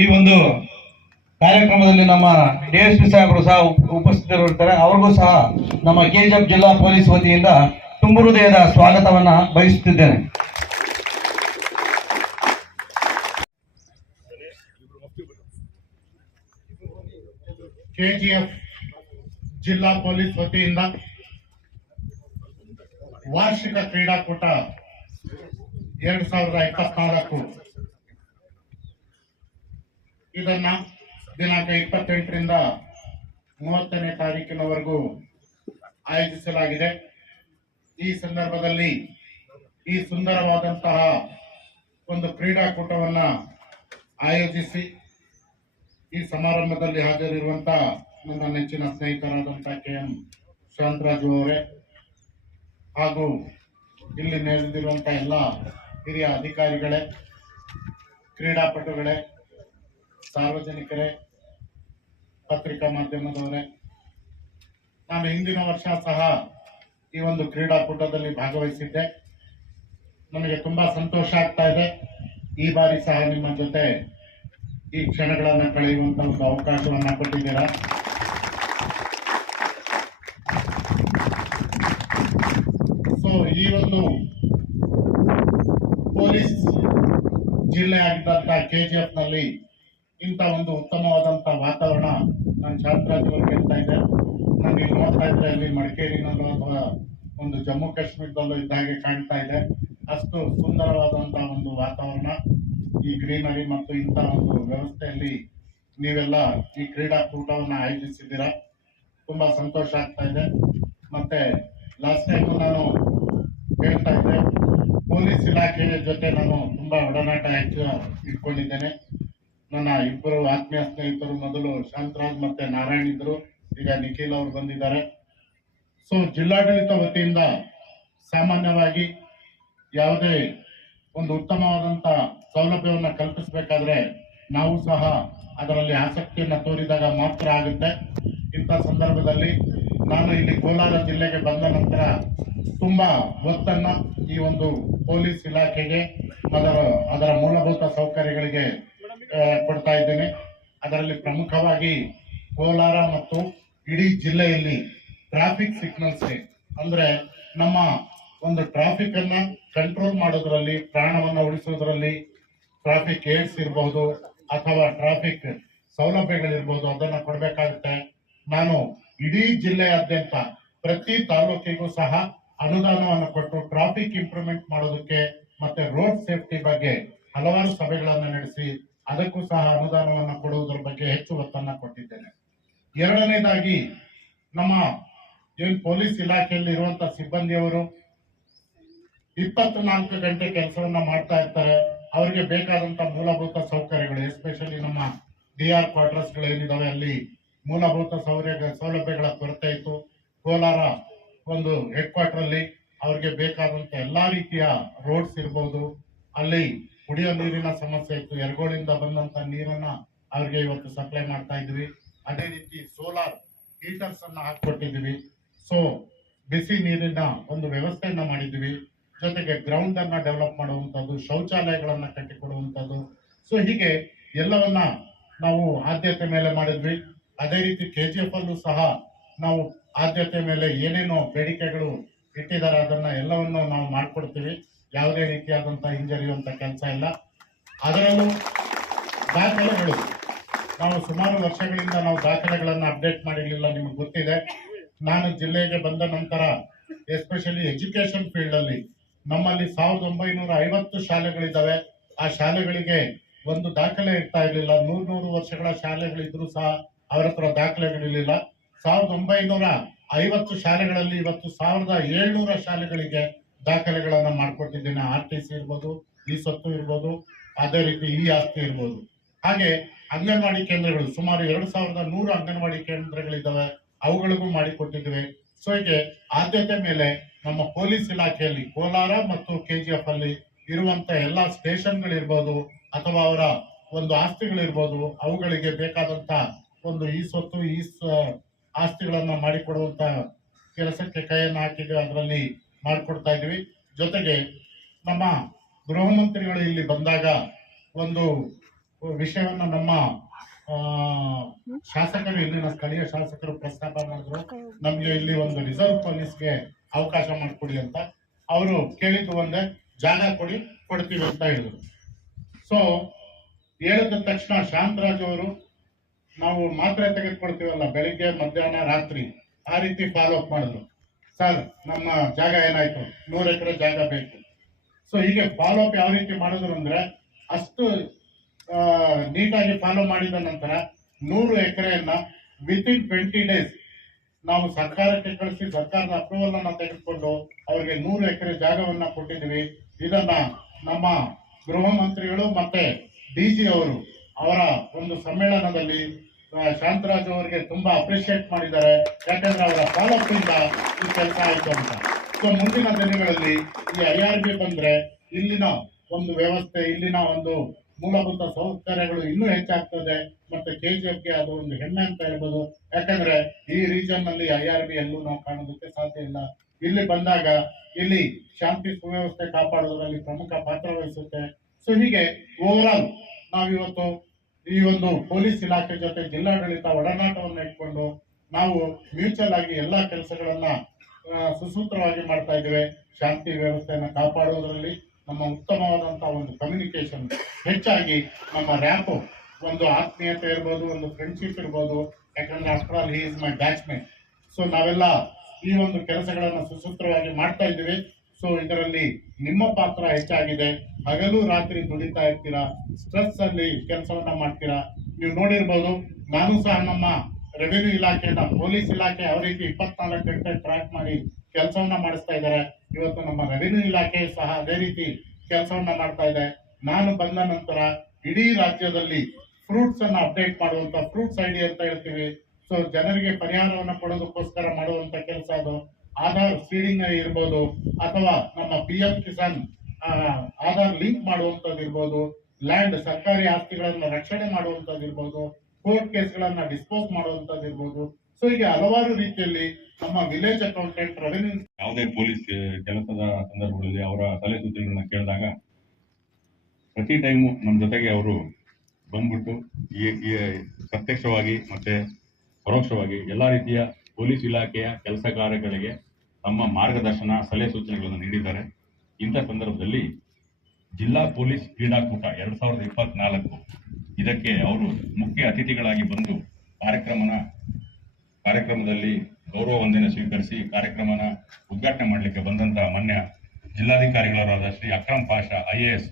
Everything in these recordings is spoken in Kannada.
ಈ ಒಂದು ಕಾರ್ಯಕ್ರಮದಲ್ಲಿ ನಮ್ಮ ಡಿಎಸ್ಪಿ ಸಾಹೇಬರು ಸಹ ಉಪಸ್ಥಿತರಿರ್ತಾರೆ. ಅವ್ರಿಗೂ ಸಹ ನಮ್ಮ ಕೆಜಿಎಫ್ ಜಿಲ್ಲಾ ಪೊಲೀಸ್ ವತಿಯಿಂದ ತುಂಬು ಹೃದಯದ ಸ್ವಾಗತವನ್ನ ಬಯಸುತ್ತಿದ್ದೇನೆ. ಕೆಜಿಎಫ್ ಜಿಲ್ಲಾ ಪೊಲೀಸ್ ವತಿಯಿಂದ ವಾರ್ಷಿಕ ಕ್ರೀಡಾಕೂಟ 2024 ಇದನ್ನ ದಿನಾಂಕ 28ರಿಂದ 30ನೇ ತಾರೀಕಿನವರೆಗೂ ಆಯೋಜಿಸಲಾಗಿದೆ. ಈ ಸಂದರ್ಭದಲ್ಲಿ ಈ ಸುಂದರವಾದಂತಹ ಒಂದು ಕ್ರೀಡಾಕೂಟವನ್ನ ಆಯೋಜಿಸಿ ಈ ಸಮಾರಂಭದಲ್ಲಿ ಹಾಜರಿರುವಂತಹ ನನ್ನ ನೆಚ್ಚಿನ ಸ್ನೇಹಿತರಾದಂತಹ KM ಶಾಂತರಾಜು ಅವರೇ ಹಾಗೂ ಇಲ್ಲಿ ನೆರೆದಿರುವಂತಹ ಎಲ್ಲ ಹಿರಿಯ ಅಧಿಕಾರಿಗಳೇ, ಕ್ರೀಡಾಪಟುಗಳೇ, ಸಾರ್ವಜನಿಕರೇ, ಪತ್ರಿಕಾ ಮಾಧ್ಯಮದವರೇ, ನಾನು ಹಿಂದಿನ ವರ್ಷ ಸಹ ಈ ಒಂದು ಕ್ರೀಡಾಕೂಟದಲ್ಲಿ ಭಾಗವಹಿಸಿದ್ದೆ. ನನಗೆ ತುಂಬಾ ಸಂತೋಷ ಆಗ್ತಾ ಇದೆ. ಈ ಬಾರಿ ಸಹ ನಿಮ್ಮ ಜೊತೆ ಈ ಕ್ಷಣಗಳನ್ನ ಕಳೆಯುವಂತ ಒಂದು ಅವಕಾಶವನ್ನ ಕೊಟ್ಟಿದ್ದೀರಾ. ಸೊ ಈ ಒಂದು ಪೊಲೀಸ್ ಜಿಲ್ಲೆ ಆಗಿದ್ದಂತಹ KGF ನಲ್ಲಿ ಇಂಥ ಒಂದು ಉತ್ತಮವಾದಂತಹ ವಾತಾವರಣ ನಾನು ಶಾಂತರಾಜ್ ಅವರು ಹೇಳ್ತಾ ಇದ್ದೆ. ನಾನು ಇಲ್ಲಿ ನೋಡ್ತಾ ಇದ್ರೆ ಅಲ್ಲಿ ಮಡಿಕೇರಿನಲ್ಲೂ ಅಥವಾ ಒಂದು ಜಮ್ಮು ಕಾಶ್ಮೀರದಲ್ಲೂ ಇದ್ದ ಹಾಗೆ ಕಾಣ್ತಾ ಇದೆ. ಅಷ್ಟು ಸುಂದರವಾದಂತಹ ಒಂದು ವಾತಾವರಣ, ಈ ಗ್ರೀನರಿ ಮತ್ತು ಇಂಥ ಒಂದು ವ್ಯವಸ್ಥೆಯಲ್ಲಿ ನೀವೆಲ್ಲ ಈ ಕ್ರೀಡಾಕೂಟವನ್ನ ಆಯೋಜಿಸಿದ್ದೀರಾ. ತುಂಬಾ ಸಂತೋಷ ಆಗ್ತಾ ಇದೆ. ಮತ್ತೆ ಲಾಸ್ಟ್ ಟೈಮ್ ನಾನು ಹೇಳ್ತಾ ಇದ್ದೆ, ಪೊಲೀಸ್ ಇಲಾಖೆಯ ಜೊತೆ ನಾನು ತುಂಬಾ ಒಡನಾಟ ಹೆಚ್ಚು ಇಟ್ಕೊಂಡಿದ್ದೇನೆ. ನನ್ನ ಇಬ್ಬರು ಆತ್ಮೀಯ ಸ್ನೇಹಿತರು, ಮೊದಲು ಶಾಂತರಾಜ್ ಮತ್ತೆ ನಾರಾಯಣ್ ಇದ್ರು, ಈಗ ನಿಖಿಲ್ ಅವರು ಬಂದಿದ್ದಾರೆ. ಸೊ ಜಿಲ್ಲಾಡಳಿತ ವತಿಯಿಂದ ಸಾಮಾನ್ಯವಾಗಿ ಯಾವುದೇ ಒಂದು ಉತ್ತಮವಾದಂತ ಸೌಲಭ್ಯವನ್ನು ಕಲ್ಪಿಸಬೇಕಾದ್ರೆ ನಾವು ಸಹ ಅದರಲ್ಲಿ ಆಸಕ್ತಿಯನ್ನು ತೋರಿದಾಗ ಮಾತ್ರ ಆಗುತ್ತೆ. ಇಂಥ ಸಂದರ್ಭದಲ್ಲಿ ನಾನು ಇಲ್ಲಿ ಕೋಲಾರ ಜಿಲ್ಲೆಗೆ ಬಂದ ನಂತರ ತುಂಬಾ ಒತ್ತನ್ನ ಈ ಒಂದು ಪೊಲೀಸ್ ಇಲಾಖೆಗೆ ಅದರ ಮೂಲಭೂತ ಸೌಕರ್ಯಗಳಿಗೆ ಕೊಡ್ತಾ ಇದ್ದೇನೆ. ಅದರಲ್ಲಿ ಪ್ರಮುಖವಾಗಿ ಕೋಲಾರ ಮತ್ತು ಇಡೀ ಜಿಲ್ಲೆಯಲ್ಲಿ ಟ್ರಾಫಿಕ್ ಸಿಗ್ನಲ್ಸ್ ಅಂದ್ರೆ ನಮ್ಮ ಒಂದು ಟ್ರಾಫಿಕ್ ಅನ್ನ ಕಂಟ್ರೋಲ್ ಮಾಡೋದ್ರಲ್ಲಿ, ಪ್ರಾಣವನ್ನ ಉಳಿಸೋದ್ರಲ್ಲಿ, ಟ್ರಾಫಿಕ್ ಏಡ್ಸ್ ಇರಬಹುದು ಅಥವಾ ಟ್ರಾಫಿಕ್ ಸೌಲಭ್ಯಗಳಿರ್ಬಹುದು, ಅದನ್ನ ಕೊಡಬೇಕಾಗುತ್ತೆ. ನಾನು ಇಡೀ ಜಿಲ್ಲೆಯಾದ್ಯಂತ ಪ್ರತಿ ತಾಲೂಕಿಗೂ ಸಹ ಅನುದಾನವನ್ನು ಕೊಟ್ಟು ಟ್ರಾಫಿಕ್ ಇಂಪ್ರೂವ್ಮೆಂಟ್ ಮಾಡೋದಕ್ಕೆ ಮತ್ತೆ ರೋಡ್ ಸೇಫ್ಟಿ ಬಗ್ಗೆ ಹಲವಾರು ಸಭೆಗಳನ್ನು ನಡೆಸಿ ಅದಕ್ಕೂ ಸಹ ಅನುದಾನವನ್ನು ಕೊಡುವುದರ ಬಗ್ಗೆ ಹೆಚ್ಚು ಒತ್ತನ್ನು ಕೊಟ್ಟಿದ್ದೇನೆ. ಎರಡನೇದಾಗಿ ನಮ್ಮ ಏನು ಪೊಲೀಸ್ ಇಲಾಖೆಯಲ್ಲಿ ಇರುವಂತಹ ಸಿಬ್ಬಂದಿಯವರು 24 ಗಂಟೆ ಕೆಲಸವನ್ನ ಮಾಡ್ತಾ ಇರ್ತಾರೆ. ಅವರಿಗೆ ಬೇಕಾದಂತ ಮೂಲಭೂತ ಸೌಕರ್ಯಗಳು, ಎಸ್ಪೆಷಲಿ ನಮ್ಮ DR ಕ್ವಾರ್ಟರ್ಸ್ಗಳು ಏನಿದಾವೆ ಅಲ್ಲಿ ಮೂಲಭೂತ ಸೌಲಭ್ಯಗಳ ಕೊರತೆ ಇತ್ತು. ಕೋಲಾರ ಒಂದು ಹೆಡ್ ಕ್ವಾರ್ಟರ್ ಅಲ್ಲಿ ಅವ್ರಿಗೆ ಬೇಕಾದಂತ ಎಲ್ಲಾ ರೀತಿಯ ರೋಡ್ಸ್ ಇರ್ಬೋದು, ಅಲ್ಲಿ ಕುಡಿಯೋ ನೀರಿನ ಸಮಸ್ಯೆ ಇತ್ತು. ಎರಗೋಳಿಂದ ಬಂದಂತ ನೀರನ್ನ ಅವ್ರಿಗೆ ಇವತ್ತು ಸಪ್ಲೈ ಮಾಡ್ತಾ ಇದ್ವಿ. ಅದೇ ರೀತಿ ಸೋಲಾರ್ ಹೀಟರ್ಸ್ ಅನ್ನ ಹಾಕೊಟ್ಟಿದ್ವಿ. ಸೊ ಬಿಸಿ ನೀರಿನ ಒಂದು ವ್ಯವಸ್ಥೆಯನ್ನ ಮಾಡಿದ್ವಿ. ಜೊತೆಗೆ ಗ್ರೌಂಡ್ ಅನ್ನ ಡೆವಲಪ್ ಮಾಡುವಂತದ್ದು, ಶೌಚಾಲಯಗಳನ್ನ ಕಟ್ಟಿಕೊಡುವಂತದ್ದು. ಸೊ ಹೀಗೆ ಎಲ್ಲವನ್ನ ನಾವು ಆದ್ಯತೆ ಮೇಲೆ ಮಾಡಿದ್ವಿ. ಅದೇ ರೀತಿ KGF ಅಲ್ಲೂ ಸಹ ನಾವು ಆದ್ಯತೆ ಮೇಲೆ ಏನೇನೋ ಬೇಡಿಕೆಗಳು ಇಟ್ಟಿದ್ದಾರೆ ಅದನ್ನ ಎಲ್ಲವನ್ನು ನಾವು ಮಾಡ್ಕೊಡ್ತೀವಿ. ಯಾವುದೇ ರೀತಿಯಾದಂತಹ ಹಿಂಜರಿಯುವಂತ ಕೆಲಸ ಇಲ್ಲ. ಅದರಲ್ಲೂ ದಾಖಲೆಗಳು, ನಾವು ಸುಮಾರು ವರ್ಷಗಳಿಂದ ನಾವು ದಾಖಲೆಗಳನ್ನ ಅಪ್ಡೇಟ್ ಮಾಡಿರ್ಲಿಲ್ಲ, ನಿಮಗೆ ಗೊತ್ತಿದೆ. ನಾನು ಜಿಲ್ಲೆಗೆ ಬಂದ ನಂತರ ಎಸ್ಪೆಷಲಿ ಎಜುಕೇಶನ್ ಫೀಲ್ಡ್ ಅಲ್ಲಿ ನಮ್ಮಲ್ಲಿ 1950 ಶಾಲೆಗಳಿದ್ದಾವೆ. ಆ ಶಾಲೆಗಳಿಗೆ ಒಂದು ದಾಖಲೆ ಇರ್ತಾ ಇರಲಿಲ್ಲ. 100 ವರ್ಷಗಳ ಶಾಲೆಗಳಿದ್ರು ಸಹ ಅವರ ಹತ್ರ ದಾಖಲೆಗಳಿರಲಿಲ್ಲ. 1950 ಶಾಲೆಗಳಲ್ಲಿ ಇವತ್ತು 1700 ಶಾಲೆಗಳಿಗೆ ದಾಖಲೆಗಳನ್ನ ಮಾಡ್ಕೊಟ್ಟಿದ್ದೇನೆ. RTC ಇರ್ಬೋದು, ಈ ಸ್ವತ್ತು ಇರ್ಬೋದು, ಅದೇ ರೀತಿ ಈ ಆಸ್ತಿ ಇರ್ಬೋದು. ಹಾಗೆ ಅಂಗನವಾಡಿ ಕೇಂದ್ರಗಳು ಸುಮಾರು 2100 ಅಂಗನವಾಡಿ ಕೇಂದ್ರಗಳಿದ್ದಾವೆ, ಅವುಗಳಿಗೂ ಮಾಡಿಕೊಟ್ಟಿದ್ದೇವೆ. ಸೊ ಹೀಗೆ ಆದ್ಯತೆ ಮೇಲೆ ನಮ್ಮ ಪೊಲೀಸ್ ಇಲಾಖೆಯಲ್ಲಿ ಕೋಲಾರ ಮತ್ತು KGF ಅಲ್ಲಿ ಇರುವಂತ ಎಲ್ಲಾ ಸ್ಟೇಷನ್ಗಳಿರ್ಬೋದು ಅಥವಾ ಅವರ ಒಂದು ಆಸ್ತಿಗಳಿರ್ಬೋದು, ಅವುಗಳಿಗೆ ಬೇಕಾದಂತ ಒಂದು ಈ ಸ್ವತ್ತು ಈ ಆಸ್ತಿಗಳನ್ನ ಮಾಡಿಕೊಡುವಂತ ಕೆಲಸಕ್ಕೆ ಕೈಯನ್ನು ಹಾಕಿದ್ವಿ, ಅದರಲ್ಲಿ ಮಾಡಿಕೊಡ್ತಾ ಇದ್ವಿ. ಜೊತೆಗೆ ನಮ್ಮ ಗೃಹ ಮಂತ್ರಿಗಳು ಇಲ್ಲಿ ಬಂದಾಗ ಒಂದು ವಿಷಯವನ್ನ ನಮ್ಮ ಆ, ಶಾಸಕರು, ಇಲ್ಲಿನ ಸ್ಥಳೀಯ ಶಾಸಕರು ಪ್ರಸ್ತಾಪ ಮಾಡಿದ್ರು. ನಮ್ಗೆ ಇಲ್ಲಿ ಒಂದು ರಿಸರ್ವ್ ಪೊಲೀಸ್ಗೆ ಅವಕಾಶ ಮಾಡಿಕೊಡಿ ಅಂತ. ಅವರು ಕೇಳಿದ್ದು ಒಂದೇ, ಜಾಗ ಕೊಡ್ತೀವಿ ಅಂತ ಹೇಳಿದ್ರು. ಸೊ ಹೇಳಿದ ತಕ್ಷಣ ಶಾಂತರಾಜ್ ಅವರು, ನಾವು ಮಾತ್ರೆ ತೆಗೆದುಕೊಳ್ತೀವಲ್ಲ ಬೆಳಿಗ್ಗೆ ಮಧ್ಯಾಹ್ನ ರಾತ್ರಿ, ಆ ರೀತಿ ಫಾಲೋ ಅಪ್ ಮಾಡಿದ್ರು. ಸರ್ ನಮ್ಮ ಜಾಗ ಏನಾಯ್ತು, 100 ಎಕರೆ ಜಾಗ ಬೇಕು. ಸೊ ಹೀಗೆ ಫಾಲೋ ಅಪ್ ಯಾವ ರೀತಿ ಮಾಡಿದ್ರು ಅಂದ್ರೆ, ಅಷ್ಟು ನೀಟಾಗಿ ಫಾಲೋ ಮಾಡಿದ ನಂತರ 100 ಎಕರೆಯನ್ನ ವಿತಿನ್ 20 ಡೇಸ್ ನಾವು ಸರ್ಕಾರಕ್ಕೆ ಕಳಿಸಿ ಸರ್ಕಾರದ ಅಪ್ರೂವಲ್ ಅನ್ನ ತೆಗೆದುಕೊಂಡು ಅವರಿಗೆ 100 ಎಕರೆ ಜಾಗವನ್ನ ಕೊಟ್ಟಿದ್ವಿ. ಇದನ್ನ ನಮ್ಮ ಗೃಹ ಮಂತ್ರಿಗಳು ಮತ್ತೆ ಡಿಜಿ ಅವರು ಅವರ ಒಂದು ಸಮ್ಮೇಳನದಲ್ಲಿ ಶಾಂತರಾಜ್ ಅವರಿಗೆ ತುಂಬಾ ಅಪ್ರಿಶಿಯೇಟ್ ಮಾಡಿದ್ದಾರೆ. ಯಾಕಂದ್ರೆ ಅವರ ಫಾಲೋಅಪ್ ಇಂದ ಈ ಕೆಲಸ ಆಯ್ತು ಅಂತ. ಸೊ ಮುಂದಿನ ದಿನಗಳಲ್ಲಿ ಈ IRB ಬಂದ್ರೆ ಇಲ್ಲಿನ ಒಂದು ವ್ಯವಸ್ಥೆ, ಇಲ್ಲಿನ ಒಂದು ಮೂಲಭೂತ ಸೌಕರ್ಯಗಳು ಇನ್ನೂ ಹೆಚ್ಚಾಗ್ತದೆ. ಮತ್ತೆ KGFಗೆ ಅದು ಒಂದು ಹೆಮ್ಮೆ ಅಂತ ಹೇಳ್ಬೋದು. ಯಾಕಂದ್ರೆ ಈ ರೀಜನ್ ನಲ್ಲಿ IRB ಎಲ್ಲೂ ನಾವು ಕಾಣೋದಕ್ಕೆ ಸಾಧ್ಯ ಇಲ್ಲ. ಇಲ್ಲಿ ಬಂದಾಗ ಇಲ್ಲಿ ಶಾಂತಿ ಸುವ್ಯವಸ್ಥೆ ಕಾಪಾಡೋದ್ರಲ್ಲಿ ಪ್ರಮುಖ ಪಾತ್ರ ವಹಿಸುತ್ತೆ. ಸೊ ಹೀಗೆ ಓವರ್ ಆಲ್ ನಾವಿವತ್ತು ಈ ಒಂದು ಪೊಲೀಸ್ ಇಲಾಖೆ ಜೊತೆ ಜಿಲ್ಲಾಡಳಿತ ಒಡನಾಟವನ್ನು ಇಟ್ಕೊಂಡು ನಾವು ಮ್ಯೂಚುವಲ್ ಆಗಿ ಎಲ್ಲಾ ಕೆಲಸಗಳನ್ನ ಸುಸೂತ್ರವಾಗಿ ಮಾಡ್ತಾ ಇದ್ದೇವೆ. ಶಾಂತಿ ವ್ಯವಸ್ಥೆಯನ್ನ ಕಾಪಾಡುವುದರಲ್ಲಿ ನಮ್ಮ ಉತ್ತಮವಾದಂತಹ ಒಂದು ಕಮ್ಯುನಿಕೇಶನ್, ಹೆಚ್ಚಾಗಿ ನಮ್ಮ ರ್ಯಾಪ್ ಒಂದು ಆತ್ಮೀಯತೆ ಇರ್ಬೋದು, ಒಂದು ಫ್ರೆಂಡ್ಶಿಪ್ ಇರ್ಬೋದು. ಯಾಕಂದ್ರೆ after all he is my batchmate. So ನಾವೆಲ್ಲ ಈ ಒಂದು ಕೆಲಸಗಳನ್ನ ಸುಸೂತ್ರವಾಗಿ ಮಾಡ್ತಾ ಇದ್ದೀವಿ. ಸೊ ಇದರಲ್ಲಿ ನಿಮ್ಮ ಪಾತ್ರ ಹೆಚ್ಚಾಗಿದೆ. ಹಗಲು ರಾತ್ರಿ ದುಡಿತಾ ಇರ್ತೀರಾ, ಸ್ಟ್ರೆಸ್ ಅಲ್ಲಿ ಕೆಲಸವನ್ನ ಮಾಡ್ತೀರಾ. ನೀವು ನೋಡಿರ್ಬೋದು, ನಾನು ಸಹ ನಮ್ಮ ರೆವಿನ್ಯೂ ಇಲಾಖೆಯನ್ನ, ಪೊಲೀಸ್ ಇಲಾಖೆ ಯಾವ ರೀತಿ 24 ಗಂಟೆ ಟ್ರ್ಯಾಕ್ ಮಾಡಿ ಕೆಲಸವನ್ನ ಮಾಡಿಸ್ತಾ ಇದ್ದಾರೆ, ಇವತ್ತು ನಮ್ಮ ರೆವಿನ್ಯೂ ಇಲಾಖೆ ಸಹ ಅದೇ ರೀತಿ ಕೆಲಸವನ್ನ ಮಾಡ್ತಾ ಇದೆ. ನಾನು ಬಂದ ನಂತರ ಇಡೀ ರಾಜ್ಯದಲ್ಲಿ ಫ್ರೂಟ್ಸ್ ಅನ್ನ ಅಪ್ಡೇಟ್ ಮಾಡುವಂತ, ಫ್ರೂಟ್ಸ್ ಐಡಿ ಅಂತ ಹೇಳ್ತೀವಿ. ಸೊ ಜನರಿಗೆ ಪರಿಹಾರವನ್ನ ಕೊಡೋದಕ್ಕೋಸ್ಕರ ಮಾಡುವಂತ ಕೆಲಸ ಅದು. ಆಧಾರ್ ಸೀಡಿಂಗ್ ಇರ್ಬೋದು, ಅಥವಾ ನಮ್ಮ PM ಕಿಸಾನ್ ಆಧಾರ್ ಲಿಂಕ್ ಮಾಡುವಂತದ್ದು ಇರ್ಬೋದು, ಲ್ಯಾಂಡ್ ಸರ್ಕಾರಿ ಆಸ್ತಿಗಳನ್ನ ರಕ್ಷಣೆ ಮಾಡುವಂತದ್ದು ಇರ್ಬೋದು, ಕೋರ್ಟ್ ಕೇಸ್ಗಳನ್ನ ಡಿಸ್ಪೋಸ್ ಮಾಡುವಂತದ್ದು ಇರ್ಬೋದು. ಸೊ ಹೀಗೆ ಹಲವಾರು ರೀತಿಯಲ್ಲಿ ನಮ್ಮ ವಿಲೇಜ್ ಅಕೌಂಟೆಂಟ್, ರೆವಿನ್ಯೂ ಯಾವುದೇ ಪೊಲೀಸ್ ಕೆಲಸದ ಸಂದರ್ಭಗಳಲ್ಲಿ ಅವರ ಸಲಹೆ ಸೂಚನೆಗಳನ್ನ ಕೇಳಿದಾಗ ಪ್ರತಿ ಟೈಮು ನಮ್ಮ ಜೊತೆಗೆ ಅವರು ಬಂದ್ಬಿಟ್ಟು ಈ ಪ್ರತ್ಯಕ್ಷವಾಗಿ ಮತ್ತೆ ಪರೋಕ್ಷವಾಗಿ ಎಲ್ಲ ರೀತಿಯ ಪೊಲೀಸ್ ಇಲಾಖೆಯ ಕೆಲಸ ಕಾರ್ಯಗಳಿಗೆ ತಮ್ಮ ಮಾರ್ಗದರ್ಶನ, ಸಲಹೆ ಸೂಚನೆಗಳನ್ನು ನೀಡಿದ್ದಾರೆ. ಇಂಥ ಸಂದರ್ಭದಲ್ಲಿ ಜಿಲ್ಲಾ ಪೊಲೀಸ್ ಕ್ರೀಡಾಕೂಟ 2024 ಇದಕ್ಕೆ ಅವರು ಮುಖ್ಯ ಅತಿಥಿಗಳಾಗಿ ಬಂದು ಕಾರ್ಯಕ್ರಮದಲ್ಲಿ ಗೌರವ ವಂದನೆ ಸ್ವೀಕರಿಸಿ ಕಾರ್ಯಕ್ರಮನ ಉದ್ಘಾಟನೆ ಮಾಡಲಿಕ್ಕೆ ಬಂದಂತ ಮಾನ್ಯ ಜಿಲ್ಲಾಧಿಕಾರಿಗಳಾದ ಶ್ರೀ ಅಕ್ರಮ್ ಪಾಷಾ IAS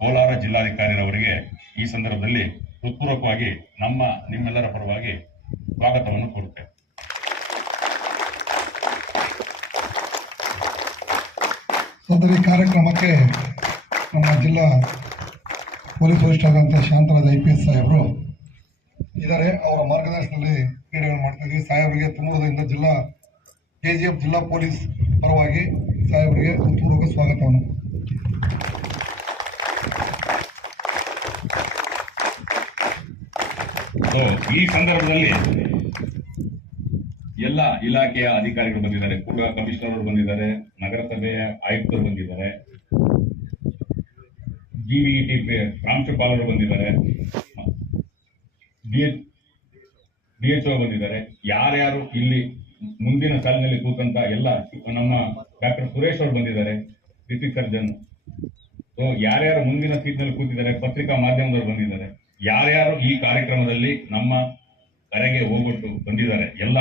ಕೋಲಾರ ಜಿಲ್ಲಾಧಿಕಾರಿಯವರಿಗೆ ಈ ಸಂದರ್ಭದಲ್ಲಿ ಹೃತ್ಪೂರ್ವಕವಾಗಿ ನಿಮ್ಮೆಲ್ಲರ ಪರವಾಗಿ ಸ್ವಾಗತವನ್ನು ಕೋರುತ್ತೇವೆ. ಸದರಿ ಕಾರ್ಯಕ್ರಮಕ್ಕೆ ನಮ್ಮ ಜಿಲ್ಲಾ ಪೊಲೀಸ್ ವರಿಷ್ಠರಾದಂಥ ಶಾಂತರಾಜ್ IPS ಸಾಹೇಬರು ಇದ್ದಾರೆ. ಅವರ ಮಾರ್ಗದರ್ಶನದಲ್ಲಿ ಕ್ರೀಡೆಗಳು ಮಾಡ್ತಾ ಇದ್ದೀವಿ. ಸಾಹೇಬರಿಗೆ ತುಮಕೂರಿನಿಂದ KGF ಜಿಲ್ಲಾ ಪೊಲೀಸ್ ಪರವಾಗಿ ಸಾಹೇಬರಿಗೆ ಹೃತ್ಪೂರ್ವಕ ಸ್ವಾಗತವನ್ನು. ಈ ಸಂದರ್ಭದಲ್ಲಿ ಎಲ್ಲ ಇಲಾಖೆಯ ಅಧಿಕಾರಿಗಳು ಬಂದಿದ್ದಾರೆ, ಕಮಿಷನರ್ ಅವರು ಬಂದಿದ್ದಾರೆ, ನಗರಸಭೆಯ ಆಯುಕ್ತರು ಬಂದಿದ್ದಾರೆ, GVET ಪ್ರಾಂಶುಪಾಲರು ಬಂದಿದ್ದಾರೆ, DHO ಬಂದಿದ್ದಾರೆ. ಯಾರ್ಯಾರು ಇಲ್ಲಿ ಮುಂದಿನ ಸಾಲಿನಲ್ಲಿ ಕೂತಂತ ಎಲ್ಲ ನಮ್ಮ ಡಾಕ್ಟರ್ ಸುರೇಶ್ ಅವರು ಬಂದಿದ್ದಾರೆ, ಡಿಸ್ಟ್ರಿಕ್ಟ್ ಸರ್ಜನ್. ಸೊ ಯಾರ್ಯಾರು ಮುಂದಿನ ಸೀಟ್ನಲ್ಲಿ ಕೂತಿದ್ದಾರೆ, ಪತ್ರಿಕಾ ಮಾಧ್ಯಮದವರು ಬಂದಿದ್ದಾರೆ. ಯಾರ್ಯಾರು ಈ ಕಾರ್ಯಕ್ರಮದಲ್ಲಿ ನಮ್ಮ ಕರೆಗೆ ಹೋಗ್ಬಿಟ್ಟು ಬಂದಿದ್ದಾರೆ, ಎಲ್ಲ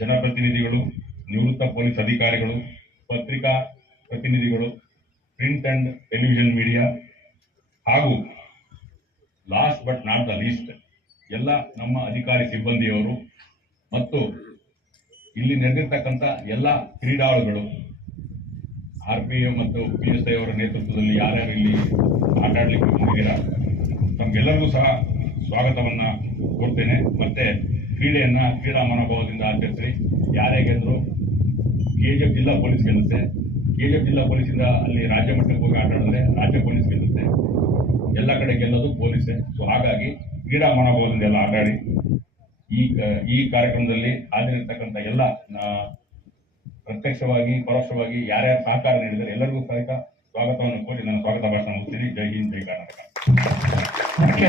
ಜನಪ್ರತಿನಿಧಿಗಳು, ನಿವೃತ್ತ ಪೊಲೀಸ್ ಅಧಿಕಾರಿಗಳು, ಪತ್ರಿಕಾ ಪ್ರತಿನಿಧಿಗಳು, ಪ್ರಿಂಟ್ ಅಂಡ್ ಟೆಲಿವಿಷನ್ ಮೀಡಿಯಾ, ಹಾಗೂ last but not the least ಎಲ್ಲ ನಮ್ಮ ಅಧಿಕಾರಿ ಸಿಬ್ಬಂದಿಯವರು ಮತ್ತು ಇಲ್ಲಿ ನಡೆದಿರ್ತಕ್ಕಂಥ ಎಲ್ಲ ಕ್ರೀಡಾಳುಗಳು, RPF ಮತ್ತು PSI ಅವರ ನೇತೃತ್ವದಲ್ಲಿ ಯಾರ್ಯಾರು ಇಲ್ಲಿ ಆಟ ಆಡ್ಲಿಕ್ಕೆ ಬಂದಿದ್ದೀರಾ ತಮ್ಗೆಲ್ಲರಿಗೂ ಸಹ ಸ್ವಾಗತವನ್ನ ಕೋರ್ತೇನೆ. ಮತ್ತೆ ಕ್ರೀಡಾ ಮನೋಭಾವದಿಂದ ಆಚರಿಸಿ. ಯಾರೇ ಗೆದ್ರು KGF ಜಿಲ್ಲಾ ಪೊಲೀಸ್ ಗೆಲ್ಲುತ್ತೆ, KGF ಜಿಲ್ಲಾ ಪೊಲೀಸಿಂದ ಅಲ್ಲಿ ರಾಜ್ಯ ಮಟ್ಟಕ್ಕೆ ಹೋಗಿ ಆಟ ಆಡಿದ್ರೆ ರಾಜ್ಯ ಪೊಲೀಸ್ ಗೆಲ್ಲುತ್ತೆ, ಎಲ್ಲ ಕಡೆ ಗೆಲ್ಲೋದು ಪೊಲೀಸೇ. ಸೊ ಹಾಗಾಗಿ ಕ್ರೀಡಾ ಮನೋಭಾವದಿಂದ ಎಲ್ಲ ಆಟ ಆಡಿ ಈ ಕಾರ್ಯಕ್ರಮದಲ್ಲಿ ಹಾಜರಿರ್ತಕ್ಕಂಥ ಎಲ್ಲ ಪ್ರತ್ಯಕ್ಷವಾಗಿ ಪರೋಕ್ಷವಾಗಿ ಯಾರ್ಯಾರು ಸಹಕಾರ ನೀಡಿದರೆ ಎಲ್ಲರಿಗೂ ಸಹಿತ ಸ್ವಾಗತವನ್ನು ಕೋರಿ ನನ್ನ ಸ್ವಾಗತ ಭಾಷಣ ಮುಗಿಸ್ತೀನಿ. ಜೈ ಹಿಂದ್, ಜೈ ಕರ್ನಾಟಕ. ಮುಖ್ಯ